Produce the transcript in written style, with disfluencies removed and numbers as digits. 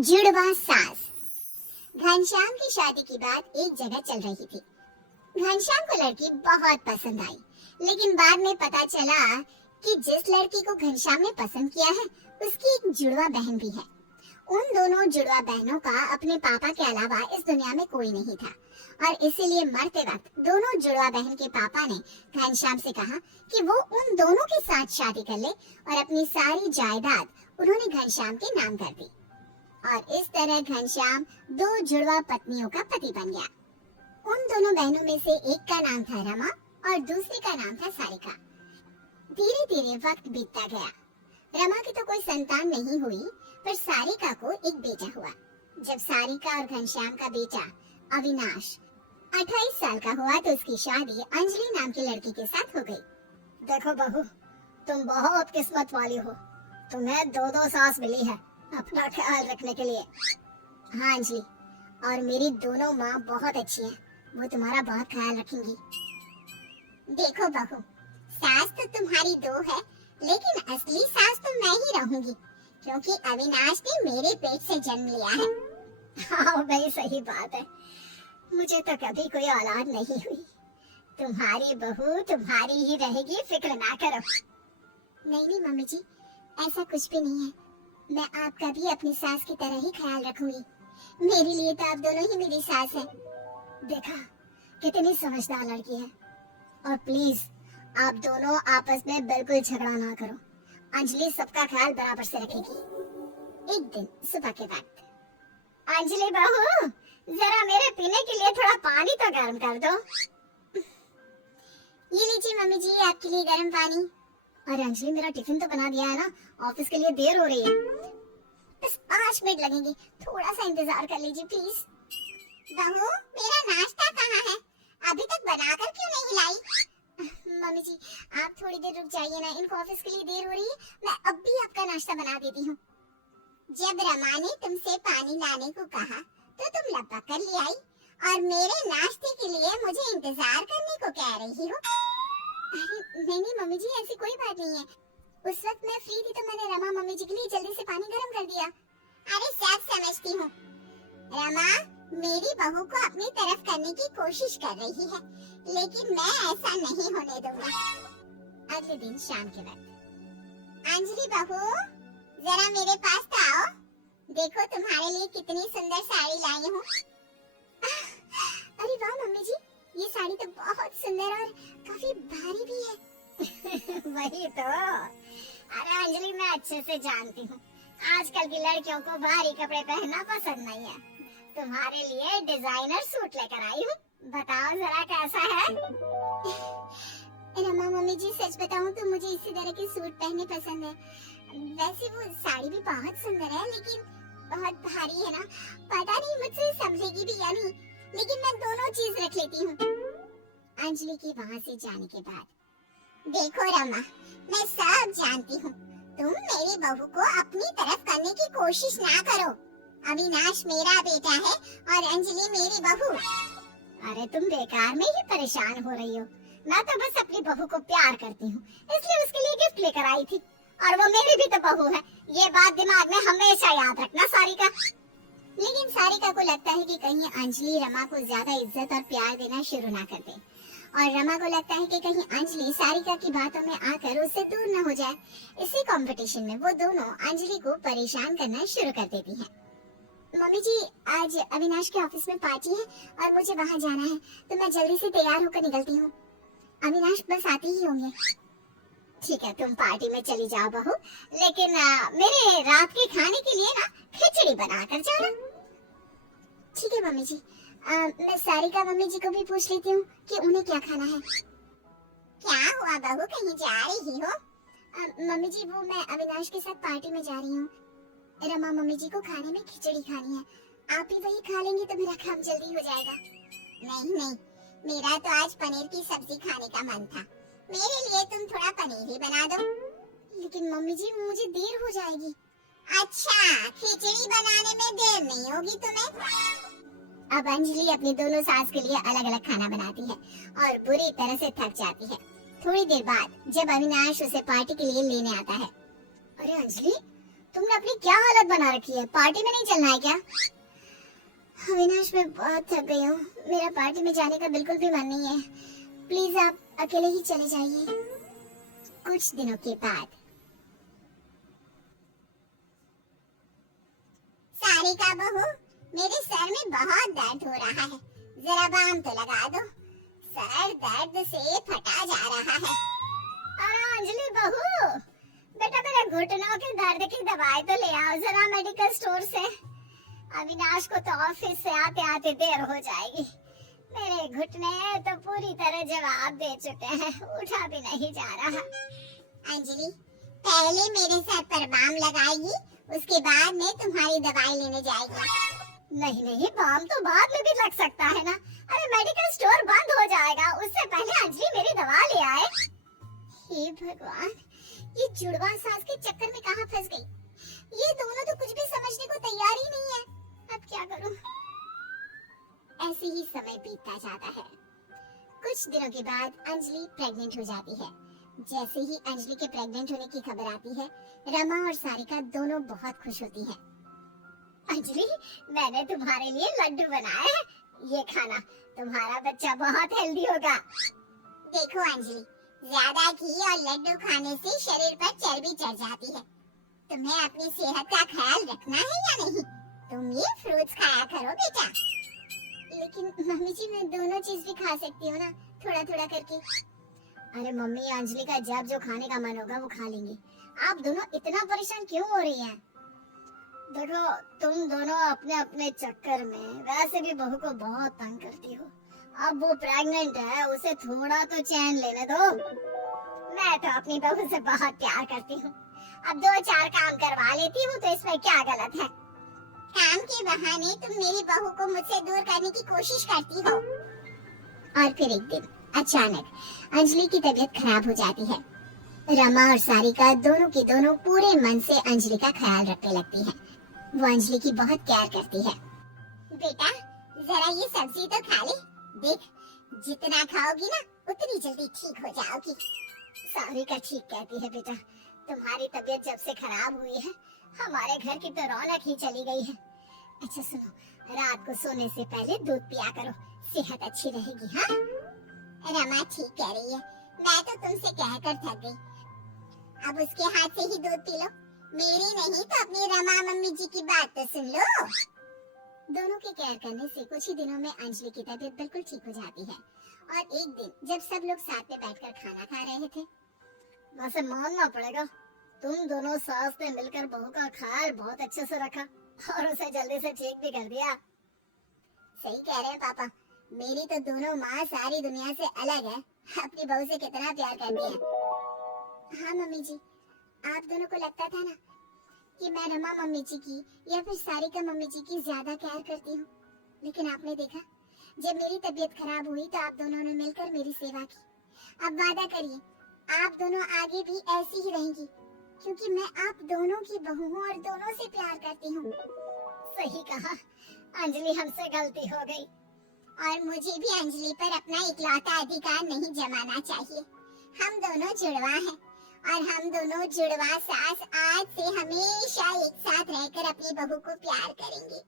जुड़वा सास। घनश्याम की शादी की बात एक जगह चल रही थी। घनश्याम को लड़की बहुत पसंद आई, लेकिन बाद में पता चला कि जिस लड़की को घनश्याम ने पसंद किया है उसकी एक जुड़वा बहन भी है। उन दोनों जुड़वा बहनों का अपने पापा के अलावा इस दुनिया में कोई नहीं था और इसीलिए मरते वक्त दोनों जुड़वा बहन के पापा ने घनश्याम से कहा कि वो उन दोनों के साथ शादी कर ले और अपनी सारी जायदाद उन्होंने घनश्याम के नाम कर दी। और इस तरह घनश्याम दो जुड़वा पत्नियों का पति बन गया। उन दोनों बहनों में से एक का नाम था रमा और दूसरी का नाम था सारिका। धीरे धीरे वक्त बीतता गया। रमा की तो कोई संतान नहीं हुई, पर सारिका को एक बेटा हुआ। जब सारिका और घनश्याम का बेटा अविनाश 28 साल का हुआ तो उसकी शादी अंजलि नाम की लड़की के साथ हो गई। देखो बहू, तुम बहुत किस्मत वाली हो। तुम्हें दो सास मिली है अपना ख्याल रखने के लिए। हाँ अंजलि, और मेरी दोनों माँ बहुत अच्छी हैं, वो तुम्हारा बहुत ख्याल रखेंगी। देखो बहू, सास तो तुम्हारी दो है, लेकिन असली सास तो मैं ही रहूंगी, क्योंकि अविनाश ने मेरे पेट से जन्म लिया है। हाँ भाई, सही बात है। मुझे तो कभी कोई औलाद नहीं हुई। तुम्हारी बहू तुम्हारी ही रहेगी, फिक्र ना करो। नहीं मम्मी जी, ऐसा कुछ भी नहीं है। मैं आपका भी अपनी सास की तरह ही ख्याल रखूंगी। मेरे लिए तो आप दोनों ही मेरी सास हैं। देखा, कितनी समझदार लड़की है। और प्लीज आप दोनों आपस में बिल्कुल झगड़ा ना करो। अंजलि सबका ख्याल बराबर से रखेगी। एक दिन सुबह के वक्त, अंजलि बहू, जरा मेरे पीने के लिए थोड़ा पानी तो गर्म कर दो। ये लीजिए मम्मी जी, आपके लिए गर्म पानी। अरे अंजलि, मेरा टिफिन तो बना दिया है ना, ऑफिस के लिए देर हो रही है। बस 5 मिनट लगेंगे, थोड़ा सा इंतजार कर लीजिए प्लीज। बहू, मेरा नाश्ता कहाँ है? अभी तक बनाकर क्यों नहीं लाई? मम्मी जी, आप थोड़ी देर रुक जाइए ना, इनको ऑफिस के लिए देर हो रही है। मैं अब भी आपका नाश्ता बना देती हूँ। जब रमा ने तुमसे पानी लाने को कहा तो तुम लपक कर ले आई और मेरे नाश्ते के लिए मुझे इंतजार करने को कह रही हो। अरे नहीं मम्मी जी, ऐसी कोई बात नहीं है। उस वक्त मैं फ्री थी तो मैंने रमा मम्मी जी के लिए जल्दी से पानी गर्म कर दिया। अरे सब समझती हूँ। रमा मेरी बहू को अपनी तरफ करने की कोशिश कर रही है, लेकिन मैं ऐसा नहीं होने दूंगा। अगले दिन शाम के वक्त, अंजलि बहू, जरा मेरे पास तो आओ। देखो तुम्हारे लिए कितनी सुंदर साड़ी लाई हूँ। अरे वाह मम्मी जी, ये साड़ी तो बहुत सुंदर और काफी भारी भी है। वही तो। अरे अंजलि, मैं अच्छे से जानती हूँ आजकल की लड़कियों को भारी कपड़े पहनना पसंद नहीं है। तुम्हारे लिए डिजाइनर सूट लेकर आई हूँ, बताओ जरा कैसा है? रमा मम्मी जी, सच बताऊँ तो मुझे इसी तरह के सूट पहनने पसंद है। वैसे वो साड़ी भी बहुत सुंदर है, लेकिन बहुत भारी है ना, पता नहीं मुझसे संभलेगी भी या नहीं, लेकिन मैं दोनों चीज रख लेती हूँ। अंजलि के वहाँ से जाने के बाद, देखो रमा, मैं सब जानती हूँ। तुम मेरी बहू को अपनी तरफ करने की कोशिश ना करो। अविनाश मेरा बेटा है और अंजलि मेरी बहू। अरे तुम बेकार में ही परेशान हो रही हो। मैं तो बस अपनी बहू को प्यार करती हूँ, इसलिए उसके लिए गिफ्ट लेकर आई थी। और वो मेरी भी तो बहू है, ये बात दिमाग में हमेशा याद रखना सारिका। लेकिन सारिका को लगता है कि कहीं अंजलि रमा को ज्यादा इज्जत और प्यार देना शुरू ना कर दे, और रमा को लगता है कि कहीं अंजलि सारिका की बातों में आकर उससे दूर न हो जाए। इसी कंपटीशन में वो दोनों अंजलि को परेशान करना शुरू कर देती हैं। मम्मी जी, आज अविनाश के ऑफिस में पार्टी है और मुझे वहाँ जाना है, तो मैं जल्दी से तैयार होकर निकलती हूँ। अविनाश बस आते ही होंगे। ठीक है, तुम पार्टी में चली जाओ बहू, लेकिन मेरे रात के खाने के लिए ना खिचड़ी बना कर जाना। ठीक है मम्मी जी। मैं सारिका मम्मी जी को भी पूछ लेती हूँ कि उन्हें क्या खाना है। क्या हुआ बहू, कहीं जा रही हो? मम्मी जी, वो मैं अविनाश के साथ पार्टी में जा रही हूँ। रमा मम्मी जी को खाने में खिचड़ी खानी है, आप भी वही खा लेंगे तो मेरा काम जल्दी हो जाएगा। नहीं, मेरा तो आज पनीर की सब्जी खाने का मन था। मेरे लिए तुम थोड़ा पनीर ही बना दो। लेकिन मम्मी जी, मुझे देर हो जाएगी। अच्छा, खिचड़ी बनाने में देर नहीं होगी तुम्हें? अब अंजलि अपनी दोनों सास के लिए अलग अलग खाना बनाती है और बुरी तरह से थक जाती है। थोड़ी देर बाद जब अविनाश उसे पार्टी के लिए लेने आता है, अरे अंजलि, तुमने अपनी क्या हालत बना रखी है? पार्टी में नहीं चलना है क्या? अविनाश, मैं बहुत थक गई हूँ। मेरा पार्टी में जाने का बिल्कुल भी मन नहीं है। प्लीज आप अकेले ही चले जाइए। कुछ दिनों के बाद। सारिका बहू, मेरे सर में बहुत दर्द हो रहा है, जरा बाम तो लगा दो। सर दर्द से फटा जा रहा है। अरे अंजलि बहू, बेटा मेरे घुटनों के दर्द की दवाई तो ले आओ जरा मेडिकल स्टोर से। अविनाश को तो ऑफिस से आते आते देर हो जाएगी। मेरे घुटने तो पूरी तरह जवाब दे चुके हैं, उठा भी नहीं जा रहा। अंजलि, पहले मेरे सर पर बाम लगाएगी, उसके बाद में तुम्हारी दवाई लेने जाएगी। नहीं नहीं, बाम तो बाद में भी लग सकता है ना। अरे मेडिकल स्टोर बंद हो जाएगा, उससे पहले अंजलि मेरी दवा ले आए। हे भगवान, ये जुड़वा सास के चक्कर में कहाँ फंस गई। ये दोनों तो कुछ भी समझने को तैयार ही नहीं है। अब क्या करूं? ऐसे ही समय बीतता जाता है। कुछ दिनों के बाद अंजलि प्रेग्नेंट हो जाती है। जैसे ही अंजलि के प्रेग्नेंट होने की खबर आती है, रमा और सारिका दोनों बहुत खुश होती हैं। अंजलि, मैंने तुम्हारे लिए लड्डू बनाए हैं, ये खाना, तुम्हारा बच्चा बहुत हेल्दी होगा। देखो अंजलि, ज्यादा घी और लड्डू खाने से शरीर पर चर्बी चढ़ जाती है। तुम्हें अपनी सेहत का ख्याल रखना है या नहीं? तुम ये फ्रूट्स खाया करो बेटा। लेकिन मम्मी जी, मैं दोनों चीज भी खा सकती हूँ ना, थोड़ा थोड़ा करके। अरे मम्मी, अंजलि का जब जो खाने का मन होगा वो खा लेंगे। आप दोनों इतना परेशान क्यों हो रही हैं? देखो, तुम दोनों अपने अपने चक्कर में वैसे भी बहू को बहुत तंग करती हो। अब वो प्रेग्नेंट है, उसे थोड़ा तो चैन लेने दो। मैं तो अपनी बहू से बहुत प्यार करती हूँ, अब 2-4 काम करवा लेती हूँ, तो इसमें क्या गलत है? काम के बहाने तुम मेरी बहू को मुझसे दूर करने की कोशिश करती हो। और फिर एक दिन अचानक अंजलि की तबीयत खराब हो जाती है। रमा और सारिका दोनों की दोनों पूरे मन से अंजलि का ख्याल रखने लगती हैं। वो अंजलि की बहुत केयर करती है। बेटा, जरा ये सब्जी तो खा ले। देख, जितना खाओगी ना उतनी जल्दी ठीक हो जाओगी। सारिका ठीक कहती है बेटा, तुम्हारी तबीयत जब से खराब हुई है, हमारे घर की तो रौनक ही चली गई है। अच्छा सुनो, रात को सोने से पहले दूध पिया करो, सेहत अच्छी रहेगी। हाँ, रमा ठीक कह रही है, मैं तो तुमसे कहकर थक गई। अब उसके हाथ से ही दूध पी लो, मेरी नहीं तो अपनी रमा मम्मी जी की बात तो सुन लो। दोनों के केयर करने से कुछ ही दिनों में अंजलि की तबीयत बिल्कुल ठीक हो जाती है। और एक दिन जब सब लोग साथ में बैठकर खाना खा रहे थे, वैसे मानना पड़ेगा, तुम दोनों सास ने मिलकर बहू का ख्याल बहुत अच्छे से रखा और उसे जल्दी से ठीक भी कर दिया। सही कह रहे हैं पापा, मेरी तो दोनों माँ सारी दुनिया से अलग है, अपनी बहू से कितना प्यार करती है। हाँ मम्मी जी, आप दोनों को लगता था ना कि मैं रमा मम्मी जी की या फिर सारिका मम्मी जी की ज्यादा केयर करती हूँ, लेकिन आपने देखा, जब मेरी तबीयत खराब हुई तो आप दोनों ने मिलकर मेरी सेवा की। अब वादा करिए, आप दोनों आगे भी ऐसी ही रहेंगी, क्योंकि मैं आप दोनों की बहू हूँ और दोनों से प्यार करती हूँ। सही कहा अंजलि, हमसे गलती हो गई। और मुझे भी अंजलि पर अपना इकलौता अधिकार नहीं जमाना चाहिए। हम दोनों जुड़वा हैं और हम दोनों जुड़वा सास आज से हमेशा एक साथ रहकर अपनी बहू को प्यार करेंगे।